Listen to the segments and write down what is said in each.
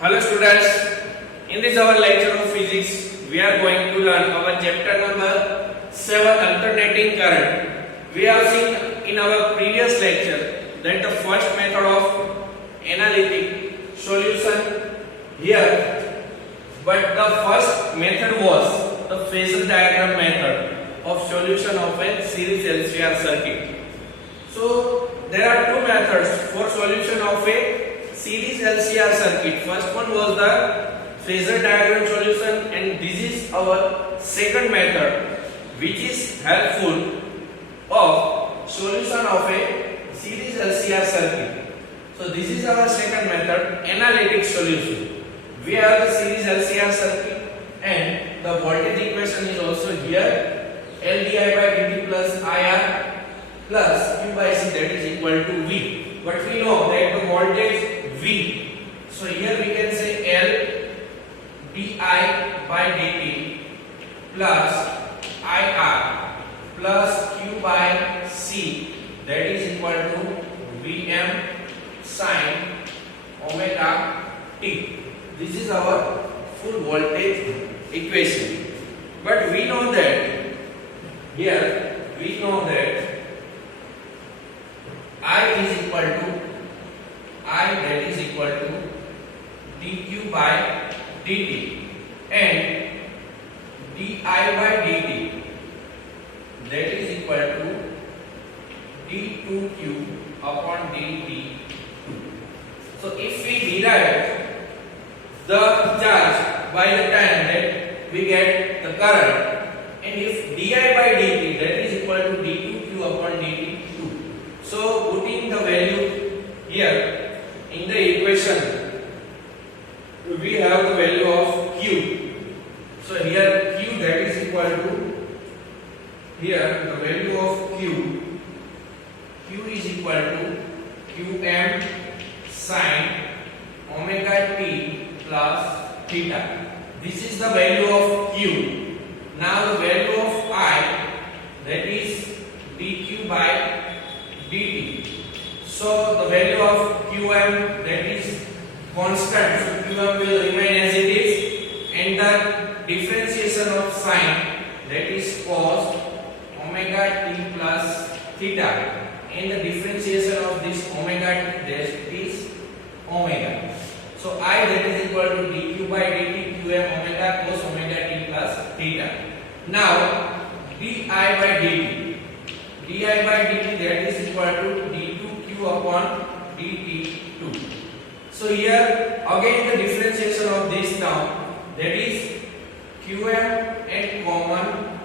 Hello students, in this our lecture of physics, we are going to learn our chapter number 7 alternating current. We have seen in our previous lecture that the first method of analytic solution here, but the first method was the phasor diagram method of solution of a series LCR circuit. So there are two methods for solution of a series LCR circuit. First one was the phasor diagram solution, and this is our second method which is helpful of solution of a series LCR circuit. So this is our second method, analytic solution. We have the series LCR circuit and the voltage equation is also here, L di by dt plus IR plus Q by C, that is equal to V. But we know that the voltage V. So here we can say L di by dt plus IR plus Q by C, that is equal to Vm sin omega t. This is our full voltage equation. But we know that here we know that I is equal to I, that is equal to dq by dt, and di by dt, that is equal to d2q upon dt2. So if we derive the charge by the time that we get the current, and if di by dt, that is equal to d2q upon dt2. So putting the value here in the equation, we have the value of q. So here q, that is equal to, here the value of q is equal to qm sin omega t plus theta. This is the value of q. Now the value of I, that is dq by dt. So the value of qm, that is constant, so qm will remain as it is, and the differentiation of sine, that is cos omega t plus theta, and the differentiation of this omega t, that is omega. So I, that is equal to dq by dt qm omega cos omega t plus theta. Now di by dt, that is equal to d2q upon dt2. So here again the differentiation of this term, that is qm and common,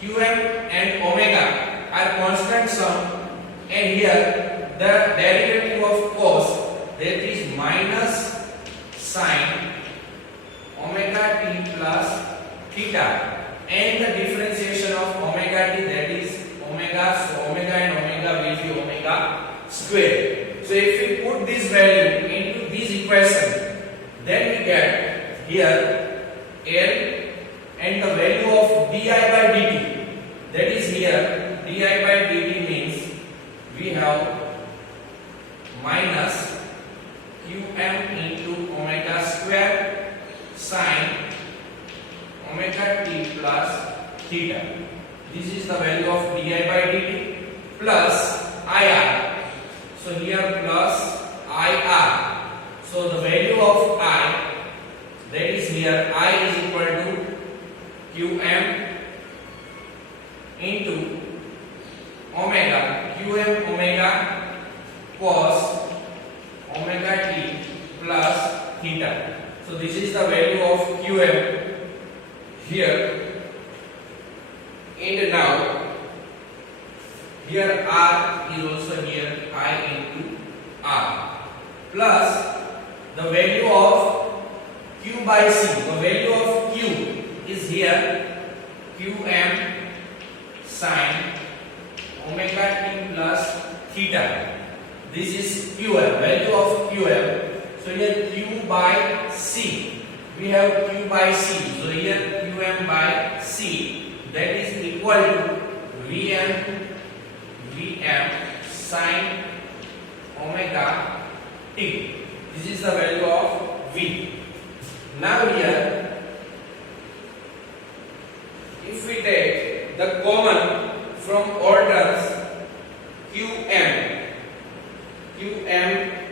qm and omega are constant sum, and here the derivative of cos, that is minus sin omega t plus theta, and the differentiation of omega t, that is omega, so omega and omega will be omega square. So if we put this value into this equation, then we get here L and the value of di by dt, that is here di by dt means we have minus qm into omega square sin omega t plus theta. This is the value of di by dt plus IR. So here plus IR. So the value of I, that is here I is equal to qm into omega, qm omega cos omega t plus theta. So this is the value of qm here. And now here R is also here I into R plus the value of Q by C. The value of Q is here qm sin omega t plus theta. This is qm, value of qm. So here Q by C, we have Q by C. So here qm by C, that is equal to Vm sin omega t. This is the value of V. Now here, if we take the common from all terms, Qm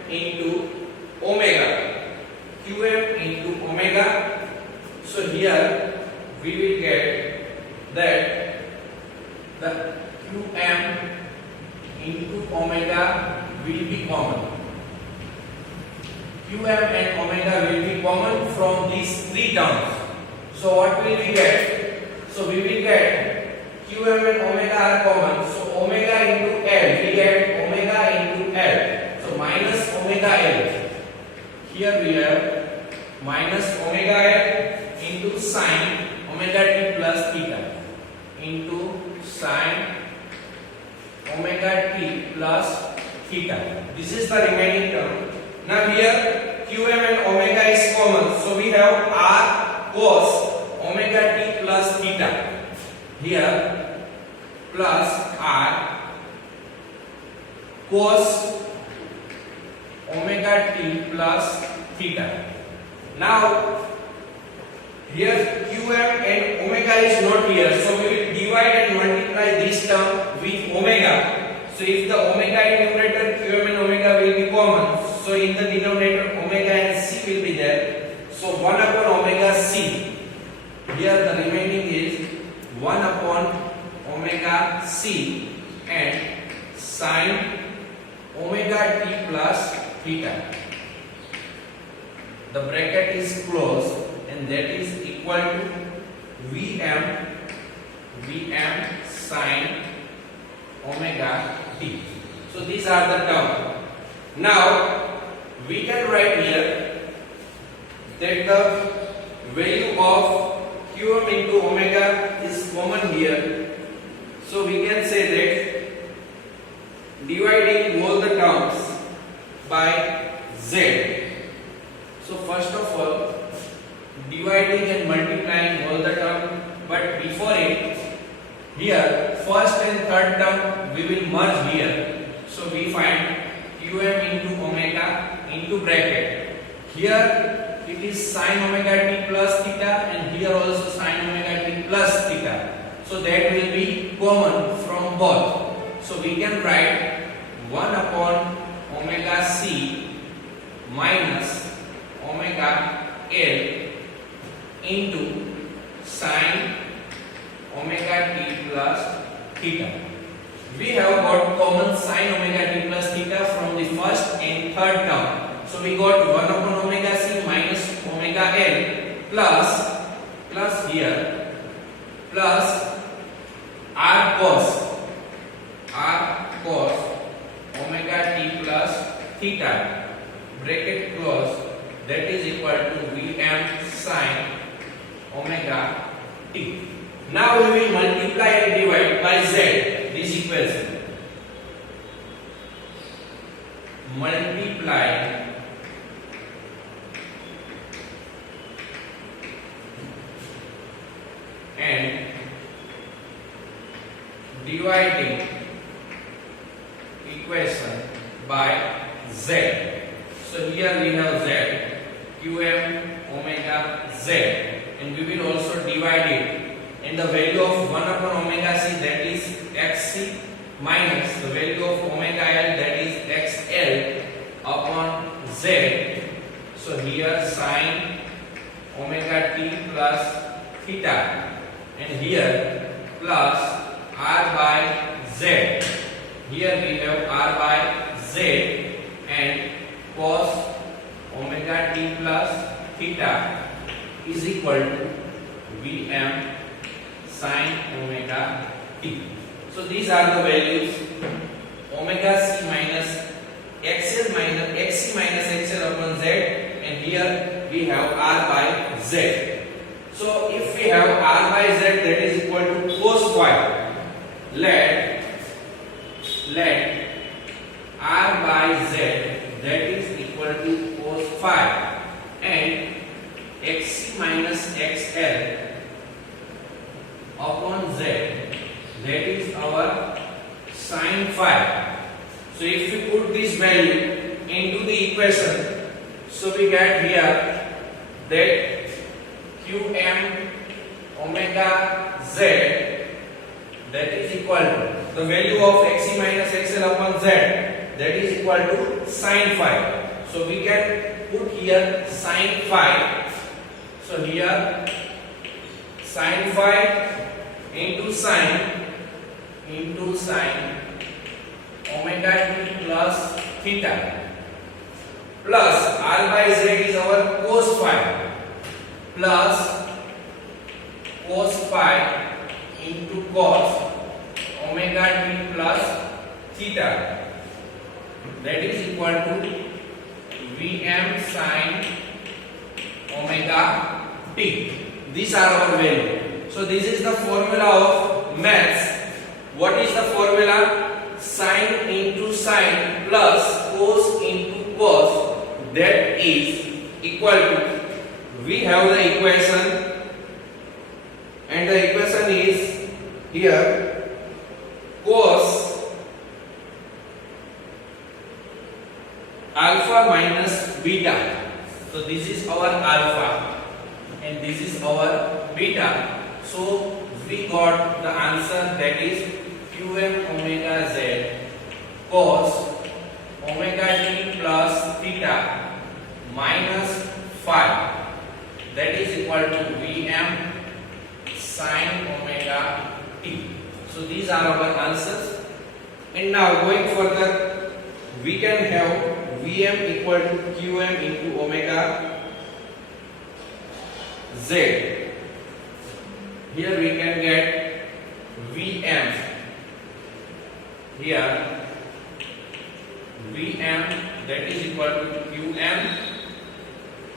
into omega, Qm into omega. So here we will get that the Qm into omega will be common. Qm and omega will be common from these three terms. So what will we get? So we will get Qm and omega are common. So omega into L, we get omega into L. So minus omega L. Here we have minus omega L into sine omega t plus theta into sine omega t plus theta. This is the remaining term. Now here Qm and omega is common. So we have R cos omega t plus theta. Here plus R cos omega t plus theta. Now here Qm and omega is not here, so we will divide and multiply this term with omega. So if the omega in numerator, Qm and omega will be common, so in the denominator omega and c will be there. So 1 upon omega c. Here the remaining is 1 upon omega c and sine omega t plus theta. The bracket is closed and that is equal to Vm sine omega t. So these are the terms. Now we can write here that the value of Qm into omega is common here. So we can say that dividing all the terms by z. So first of all, dividing and multiplying all the terms, but before it, here first and third term we will merge here. So we find Qm into omega into bracket. Here it is sine omega t plus theta and here also sine omega t plus theta. So that will be common from both. So we can write 1 upon omega c minus omega L into sine omega t plus theta. We have got common sine omega t plus theta from the first and third term. So we got 1 upon omega c minus omega L plus here plus r cos omega t plus theta bracket close, that is equal to Vm sine omega t. Now we will multiply and divide by z this equation. Multiply and dividing equation by z. So here we have z, Qm omega z, and we will also divide it, and the value of 1 upon omega c, that is xc, minus the value of omega l, that is xl upon z. So here sine omega t plus theta, and here plus r by z. Here we have r by z and cos omega t plus theta is equal to Vm sine omega t. So these are the values: omega c minus xl minus xc minus xl upon z, and here we have r by z. So if we have r by z, that is equal to cos phi. Let r by z, that is equal to cos phi, and xc minus xl upon z, that is our sin phi. So if we put this value into the equation, So we get here that Qm omega z, that is equal to the value of xc minus xl upon z, that is equal to sin phi. So we can put here sin phi. So here sin phi into sin omega t plus theta plus r by z is our cos phi plus cos phi into cos omega t plus theta, that is equal to Vm sin omega t. These are our value. So this is the formula of maths. What is the formula? Sin into sin plus cos into cos, that is equal to, we have the equation, and the equation is here cos alpha minus beta. So this is our alpha and this is our beta. So we got the answer, that is Qm omega z cos omega t plus theta minus phi, that is equal to Vm sin omega t. So these are our answers. And now going further, we can have Vm equal to Qm into omega z. Here we can get Vm. Here Vm, that is equal to Qm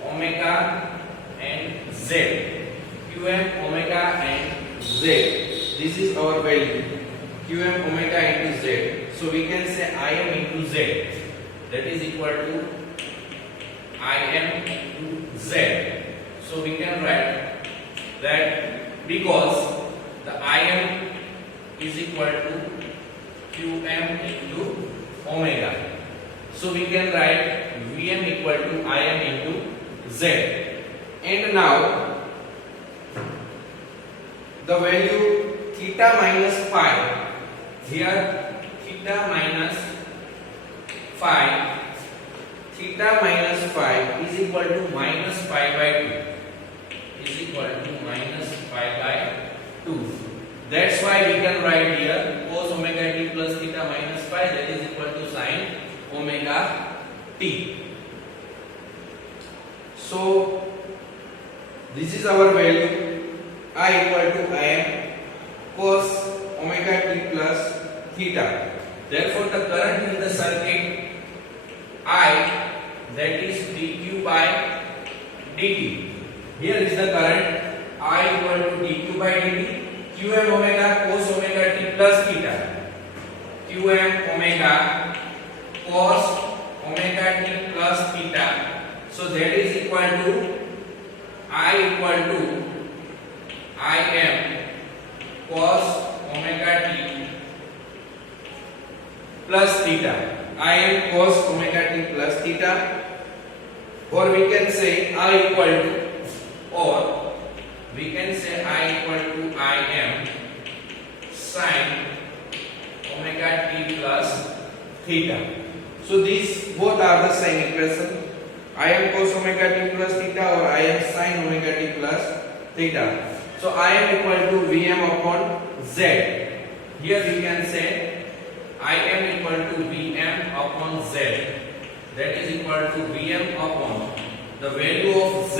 omega and z. Qm omega and z. This is our value. Qm omega into z. So we can say Im into z. That is equal to Im into z. So we can write that because the Im is equal to Qm into omega. So we can write Vm equal to Im into z. And now the value theta minus phi, here theta minus phi is equal to minus pi by 2, is equal to minus pi by 2. That's why we can write here cos omega t plus theta minus phi, that is equal to sin omega t. So this is our value, I equal to Im cos omega t plus theta. Therefore the current in the circuit I, that is dq by dt. Here is the current I equal to dq by dt, Qm omega cos omega t plus theta, Qm omega cos omega t plus theta. So that is equal to I equal to Im cos omega t plus theta. Im cos omega t plus theta, or we can say I equal to, or we can say I equal to Im sin omega t plus theta. So these both are the same equation, Im cos omega t plus theta or Im sin omega t plus theta. So Im equal to Vm upon z. Here we can say Im equal to Vm upon z, that is equal to Vm upon the value of z.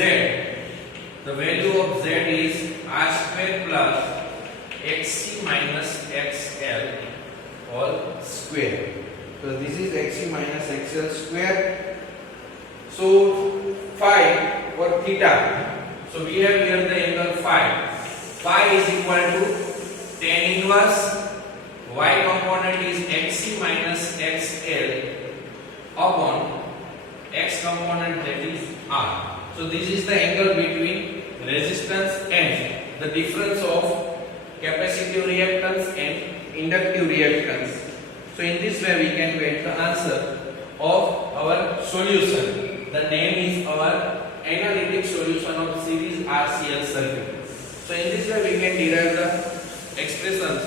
The value of z is r square plus xc minus xl all square. So this is xc minus xl square. So phi or theta. So we have here the angle phi. Phi is equal to tan inverse y component is xc minus xl upon x component, that is r. So this is the angle between resistance and the difference of capacitive reactance and inductive reactance. So in this way we can get the answer of our solution. the name is our analytic solution of series RCL circuit. So in this way we can derive the expressions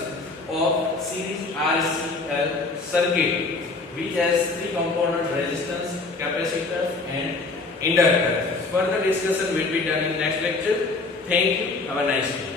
of series RCL circuit which has three component: resistance, capacitor and inductor. Further discussion will be done in next lecture. Thank you. Have a nice day.